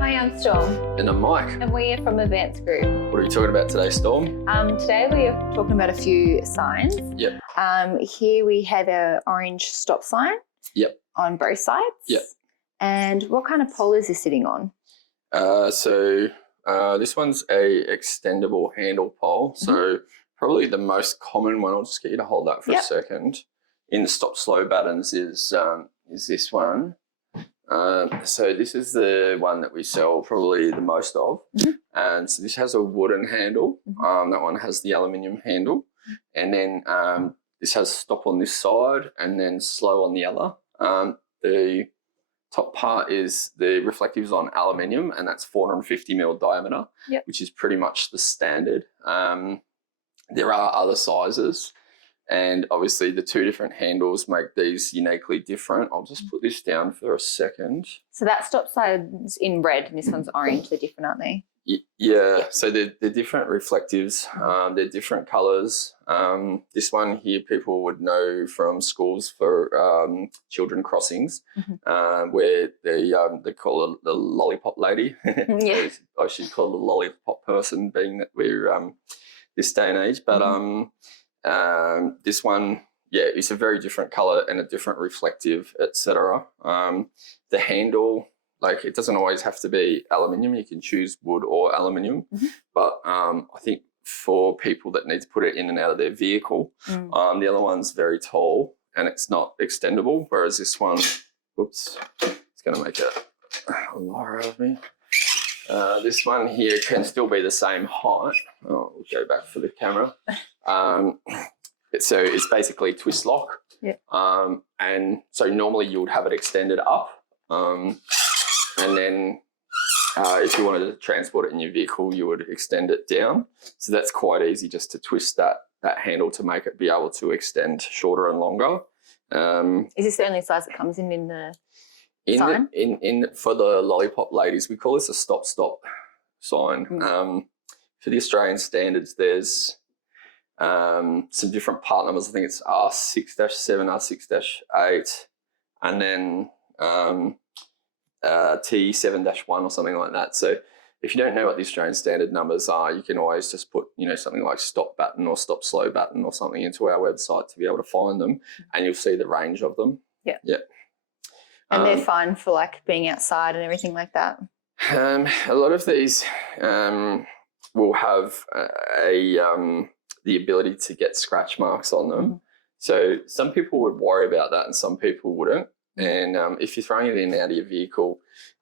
Hi, I'm Storm. And I'm Mike. And we are from Advanced Group. What are we talking about today, Storm? Today we are talking about a few signs. Yep. Here we have an orange stop sign. Yep. On both sides. Yep. And what kind of pole is this sitting on? This one's a extendable handle pole. Mm-hmm. So probably the most common one, I'll just get you to hold that for a second, in the stop-slow Batons is this one. So this is the one that we sell probably the most of. Mm-hmm. And so this has a wooden handle. Mm-hmm. That one has the aluminium handle. And then this has stop on this side and then slow on the other. The top part is the reflectives on aluminium, and that's 450mm diameter, which is pretty much the standard. There are other sizes, and obviously the two different handles make these uniquely different. I'll just put this down for a second. So that stop sign's in red and this one's orange. They're different, aren't they? Yeah, so they're different reflectives. They're different colours. This one here people would know from schools for children crossings, where they call it the lollipop lady. Yeah. I should call it the lollipop person, being that we're this day and age. But this one, it's a very different colour and a different reflective, etc. The handle, like, it doesn't always have to be aluminium. You can choose wood or aluminium. But I think for people that need to put it in and out of their vehicle, the other one's very tall and it's not extendable, whereas this one, it's going to make a liar of me. This one here can still be the same height. We'll go back for the camera. So it's basically twist lock. And so normally you would have it extended up. And then if you wanted to transport it in your vehicle, you would extend it down. So that's quite easy, just to twist that handle to make it be able to extend shorter and longer. Is this the only size that comes in the sign? For the lollipop ladies, we call this a stop-stop sign. For the Australian standards, there's some different part numbers. I think it's R6-7, R6-8, and then T7-1 or something like that. So if you don't know what the Australian standard numbers are, you can always just put, something like stop baton or stop slow baton or something into our website to be able to find them, and you'll see the range of them. Yeah. And they're fine for like being outside and everything like that? A lot of these will have the ability to get scratch marks on them. So some people would worry about that and some people wouldn't. And if you're throwing it in and out of your vehicle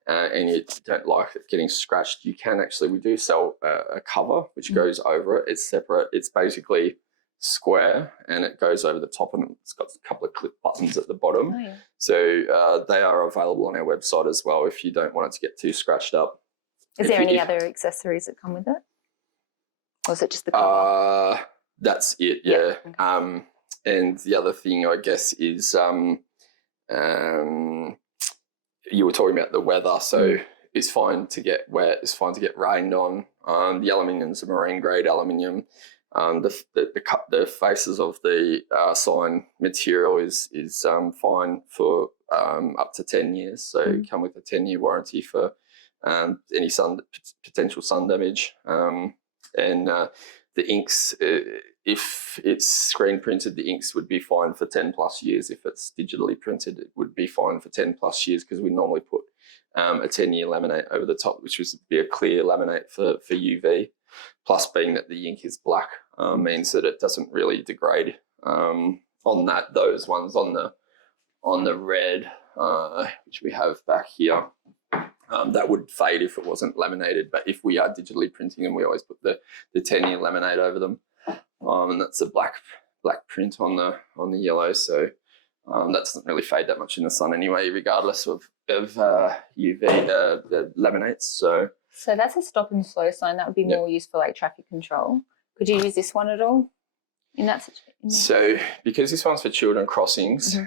and you don't like it getting scratched, you can actually, we do sell a cover which goes over it. It's separate. It's basically square and it goes over the top, and it's got a couple of clip buttons at the bottom. So they are available on our website as well if you don't want it to get too scratched up. Is there any other accessories that come with it? Or is it just the cover? That's it, yeah. Okay. And the other thing, I guess, is you were talking about the weather, so it's fine to get wet, it's fine to get rained on. The aluminium's a marine grade aluminium. The faces of the sign material is fine for up to 10 years. So you come with a 10-year warranty for any potential sun damage. And the inks, if it's screen printed, the inks would be fine for 10 plus years. If it's digitally printed, it would be fine for 10 plus years, because we normally put a 10-year laminate over the top, which would be a clear laminate for UV. Plus, being that the ink is black means that it doesn't really degrade. On those ones on the red, which we have back here, that would fade if it wasn't laminated. But if we are digitally printing them, we always put the 10-year laminate over them. And that's a black print on the yellow, so that doesn't really fade that much in the sun anyway, regardless of UV the laminates. So that's a stop and slow sign. That would be more used for like traffic control. Could you use this one at all in that situation? So because this one's for children crossings,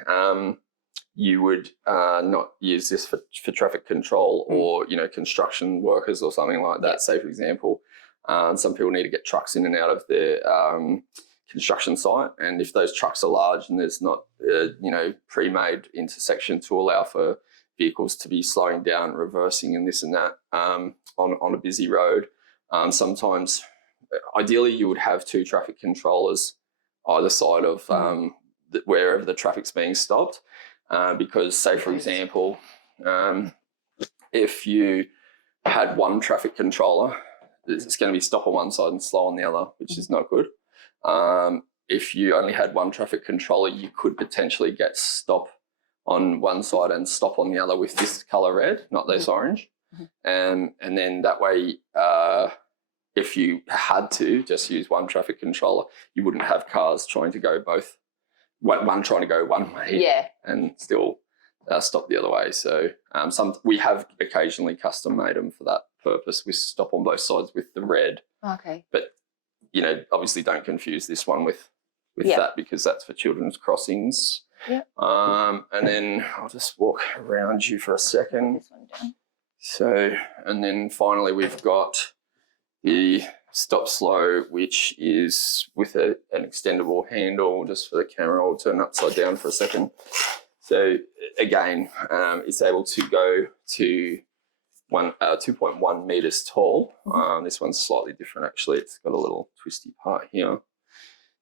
you would not use this for traffic control or construction workers or something like that. Say, for example, some people need to get trucks in and out of their construction site, and if those trucks are large and there's not pre-made intersection to allow for vehicles to be slowing down, reversing, and this and that on a busy road. Sometimes, ideally, you would have 2 traffic controllers either side of wherever the traffic's being stopped, because, say, for example, if you had 1 traffic controller, it's going to be stop on one side and slow on the other, which is not good. If you only had 1 traffic controller, you could potentially get stop on one side and stop on the other with this colour red, not this orange. And then that way, if you had to just use 1 traffic controller, you wouldn't have cars trying to go one trying to go one way and still stop the other way. So we have occasionally custom made them for that purpose. We stop on both sides with the red. Okay. But, you know, obviously don't confuse this one with that, because that's for children's crossings. Yeah. And then I'll just walk around you for a second. This one down. So, and then finally we've got the stop slow, which is with an extendable handle. Just for the camera, I'll turn upside down for a second. So again, it's able to go to 2.1 meters tall. This one's slightly different, actually. It's got a little twisty part here.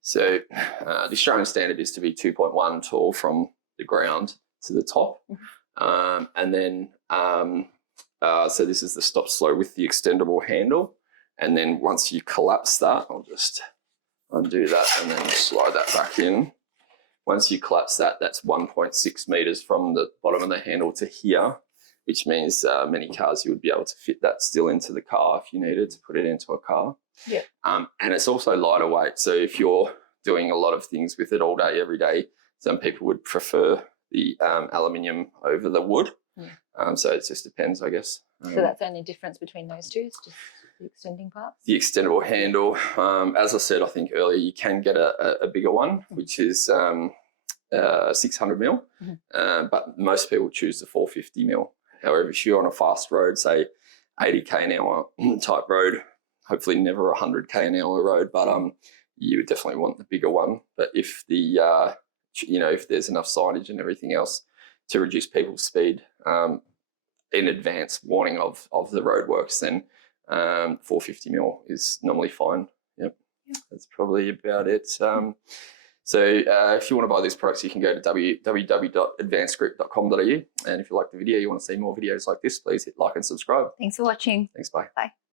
So the Australian standard is to be 2.1 tall from the ground to the top. And then, so this is the stop slow with the extendable handle. And then once you collapse that, I'll just undo that and then slide that back in. Once you collapse that, that's 1.6 meters from the bottom of the handle to here, which means many cars you would be able to fit that still into the car if you needed to put it into a car. Yeah. And it's also lighter weight. So if you're doing a lot of things with it all day, every day, some people would prefer the aluminium over the wood. So it just depends, I guess. So that's the only difference between those two, is just the extending parts? The extendable handle. As I said, I think earlier, you can get a bigger one, which is 600 mil, but most people choose the 450 mil. However, if you're on a fast road, say 80k an hour type road, hopefully never 100k an hour road, but you would definitely want the bigger one. But if if there's enough signage and everything else to reduce people's speed in advance warning of the roadworks, then 450 mil is normally fine. Yep, that's probably about it. So if you want to buy these products, you can go to www.advancedgroup.com.au. And if you like the video, you want to see more videos like this, please hit like and subscribe. Thanks for watching. Thanks, bye. Bye.